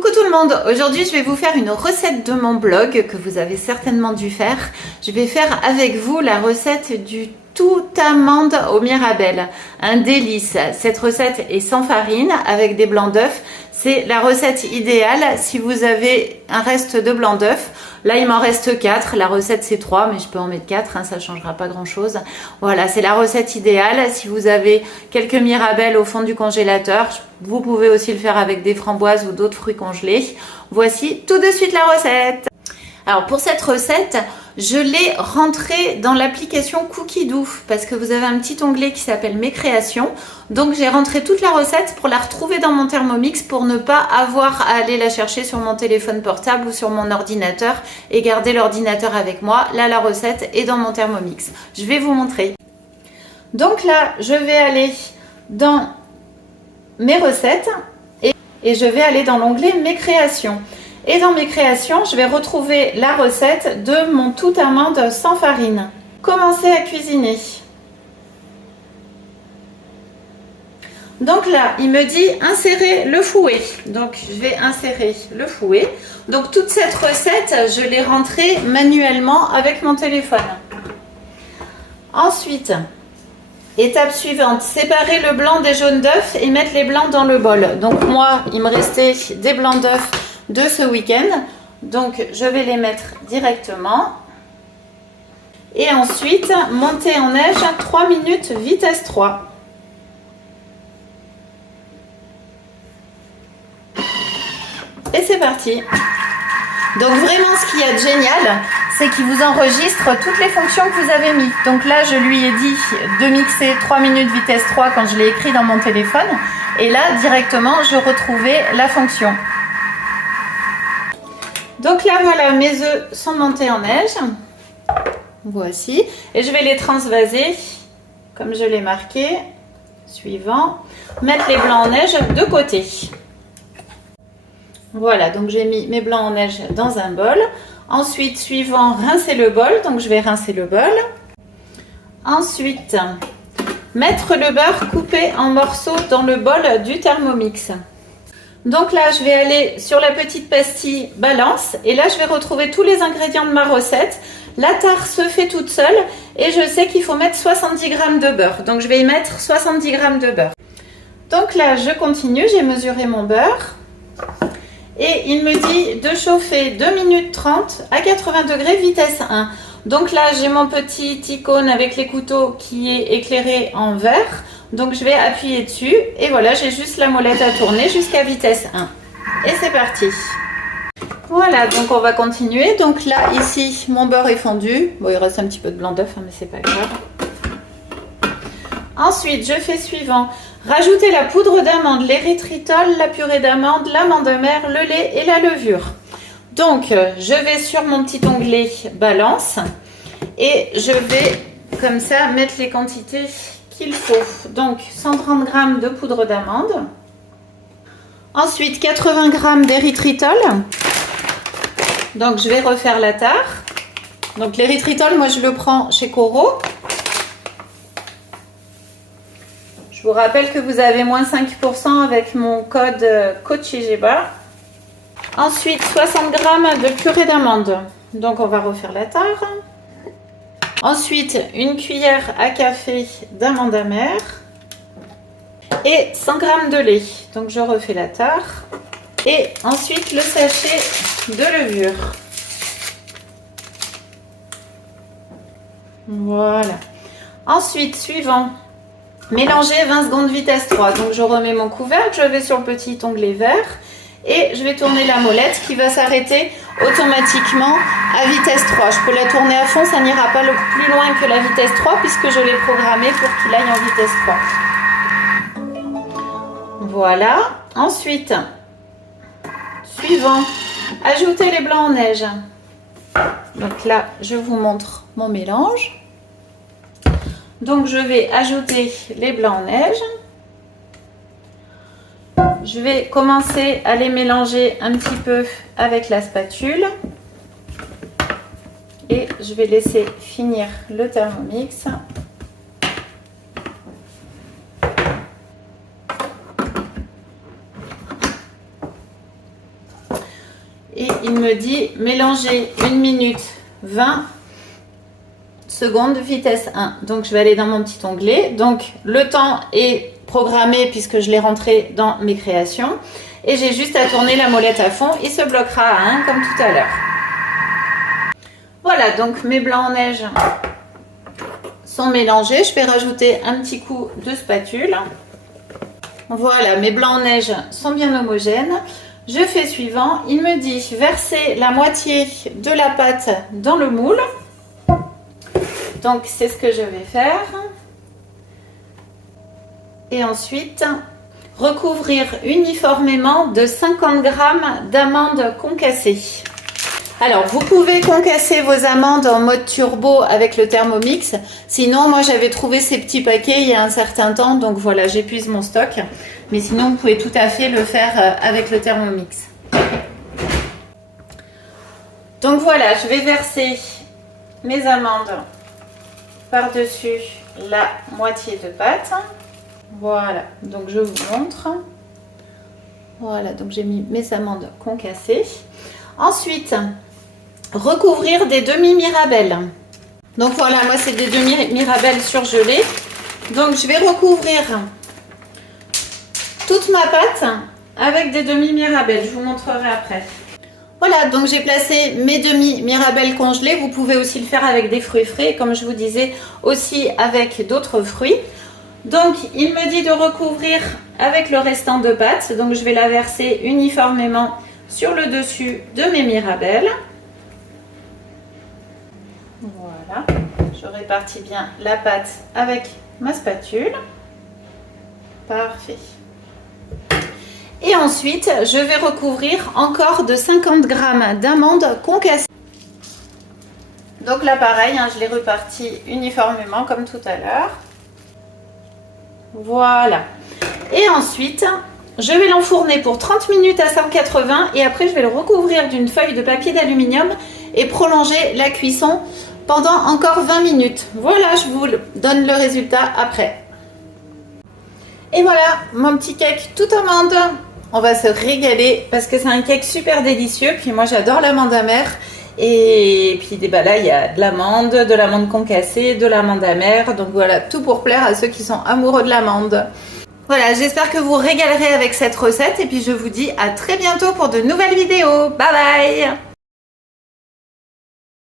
Coucou tout le monde, aujourd'hui je vais vous faire une recette de mon blog que vous avez certainement dû faire. Je vais faire avec vous la recette du tout amande au Mirabelle, un délice. Cette recette est sans farine avec des blancs d'œufs. C'est la recette idéale si vous avez un reste de blanc d'œuf. Là il m'en reste 4, la recette c'est 3 mais je peux en mettre 4, ça ne changera pas grand chose. Voilà, c'est la recette idéale. Si vous avez quelques Mirabelles au fond du congélateur, vous pouvez aussi le faire avec des framboises ou d'autres fruits congelés. Voici tout de suite la recette. Alors pour cette recette, je l'ai rentrée dans l'application Cookidoo parce que vous avez un petit onglet qui s'appelle Mes créations. Donc j'ai rentré toute la recette pour la retrouver dans mon Thermomix pour ne pas avoir à aller la chercher sur mon téléphone portable ou sur mon ordinateur et garder l'ordinateur avec moi. Là la recette est dans mon Thermomix. Je vais vous montrer. Donc là je vais aller dans mes recettes et je vais aller dans l'onglet Mes créations. Et dans mes créations, je vais retrouver la recette de mon tout amande sans farine. Commencez à cuisiner. Donc là, il me dit insérer le fouet. Donc je vais insérer le fouet. Donc toute cette recette, je l'ai rentrée manuellement avec mon téléphone. Ensuite, étape suivante, séparer le blanc des jaunes d'œufs et mettre les blancs dans le bol. Donc moi, il me restait des blancs d'œufs de ce week-end, donc je vais les mettre directement et ensuite monter en neige 3 minutes vitesse 3. Et c'est parti. Donc vraiment ce qu'il y a de génial, c'est qu'il vous enregistre toutes les fonctions que vous avez mis. Donc là je lui ai dit de mixer 3 minutes vitesse 3 quand je l'ai écrit dans mon téléphone et là directement je retrouvais la fonction. Donc là voilà, mes œufs sont montés en neige, voici, et je vais les transvaser comme je l'ai marqué. Suivant, mettre les blancs en neige de côté. Voilà, donc j'ai mis mes blancs en neige dans un bol. Ensuite, suivant, rincer le bol, donc je vais rincer le bol. Ensuite, mettre le beurre coupé en morceaux dans le bol du Thermomix. Donc là, je vais aller sur la petite pastille balance et là, je vais retrouver tous les ingrédients de ma recette. La tare se fait toute seule et je sais qu'il faut mettre 70 g de beurre. Donc, je vais y mettre 70 g de beurre. Donc là, je continue, j'ai mesuré mon beurre et il me dit de chauffer 2 minutes 30 à 80 degrés vitesse 1. Donc là, j'ai mon petit icône avec les couteaux qui est éclairé en vert. Donc je vais appuyer dessus et voilà, j'ai juste la molette à tourner jusqu'à vitesse 1. Et c'est parti. Voilà, donc on va continuer. Donc là, ici, mon beurre est fondu. Bon, il reste un petit peu de blanc d'œuf, hein, mais c'est pas grave. Ensuite, je fais suivant. Rajouter la poudre d'amande, l'érythritol, la purée d'amande, l'amande mère, le lait et la levure. Donc, je vais sur mon petit onglet balance et je vais comme ça mettre les quantités qu'il faut. Donc 130 g de poudre d'amande, ensuite 80 g d'érythritol. Donc je vais refaire la tare. Donc l'érythritol, moi je le prends chez Coro. Je vous rappelle que vous avez moins 5% avec mon code COACHIGEBA. Ensuite 60 g de purée d'amande. Donc on va refaire la tare. Ensuite, une cuillère à café d'amande amère et 100 g de lait. Donc, je refais la tare. Et ensuite, le sachet de levure. Voilà. Ensuite, suivant, mélanger 20 secondes vitesse 3. Donc, je remets mon couvercle, je vais sur le petit onglet vert et je vais tourner la molette qui va s'arrêter automatiquement à vitesse 3. Je peux la tourner à fond, ça n'ira pas plus loin que la vitesse 3 puisque je l'ai programmé pour qu'il aille en vitesse 3. Voilà. Ensuite, suivant, ajouter les blancs en neige. Donc là, je vous montre mon mélange. Donc je vais ajouter les blancs en neige. Je vais commencer à les mélanger un petit peu avec la spatule et je vais laisser finir le Thermomix. Et il me dit mélanger 1 minute 20 secondes, vitesse 1. Donc je vais aller dans mon petit onglet. Donc le temps est programmé puisque je l'ai rentré dans mes créations. Et j'ai juste à tourner la molette à fond. Il se bloquera à 1 comme tout à l'heure. Voilà, donc mes blancs en neige sont mélangés. Je vais rajouter un petit coup de spatule. Voilà, mes blancs en neige sont bien homogènes. Je fais suivant. Il me dit verser la moitié de la pâte dans le moule. Donc c'est ce que je vais faire. Et ensuite, recouvrir uniformément de 50 g d'amandes concassées. Alors, vous pouvez concasser vos amandes en mode turbo avec le Thermomix. Sinon, moi, j'avais trouvé ces petits paquets il y a un certain temps. Donc, voilà, j'épuise mon stock. Mais sinon, vous pouvez tout à fait le faire avec le Thermomix. Donc, voilà, je vais verser mes amandes par-dessus la moitié de pâte. Voilà, donc je vous montre. Voilà, donc j'ai mis mes amandes concassées. Ensuite, recouvrir des demi-mirabelles. Donc voilà, moi c'est des demi-mirabelles surgelées. Donc je vais recouvrir toute ma pâte avec des demi-mirabelles. Je vous montrerai après. Voilà, donc j'ai placé mes demi-mirabelles congelées. Vous pouvez aussi le faire avec des fruits frais, comme je vous disais, aussi avec d'autres fruits. Donc il me dit de recouvrir avec le restant de pâte. Donc je vais la verser uniformément sur le dessus de mes mirabelles. Voilà, je répartis bien la pâte avec ma spatule. Parfait. Et ensuite, je vais recouvrir encore de 50 g d'amandes concassées. Donc là, pareil, hein, je l'ai reparti uniformément comme tout à l'heure. Voilà. Et ensuite, je vais l'enfourner pour 30 minutes à 180 et après, je vais le recouvrir d'une feuille de papier d'aluminium et prolonger la cuisson pendant encore 20 minutes. Voilà, je vous donne le résultat après. Et voilà, mon petit cake tout amande. On va se régaler parce que c'est un cake super délicieux. Puis moi, j'adore l'amande amère. Et puis bah là, il y a de l'amande concassée, de l'amande amère. Donc voilà, tout pour plaire à ceux qui sont amoureux de l'amande. Voilà, j'espère que vous régalerez avec cette recette. Et puis je vous dis à très bientôt pour de nouvelles vidéos. Bye bye!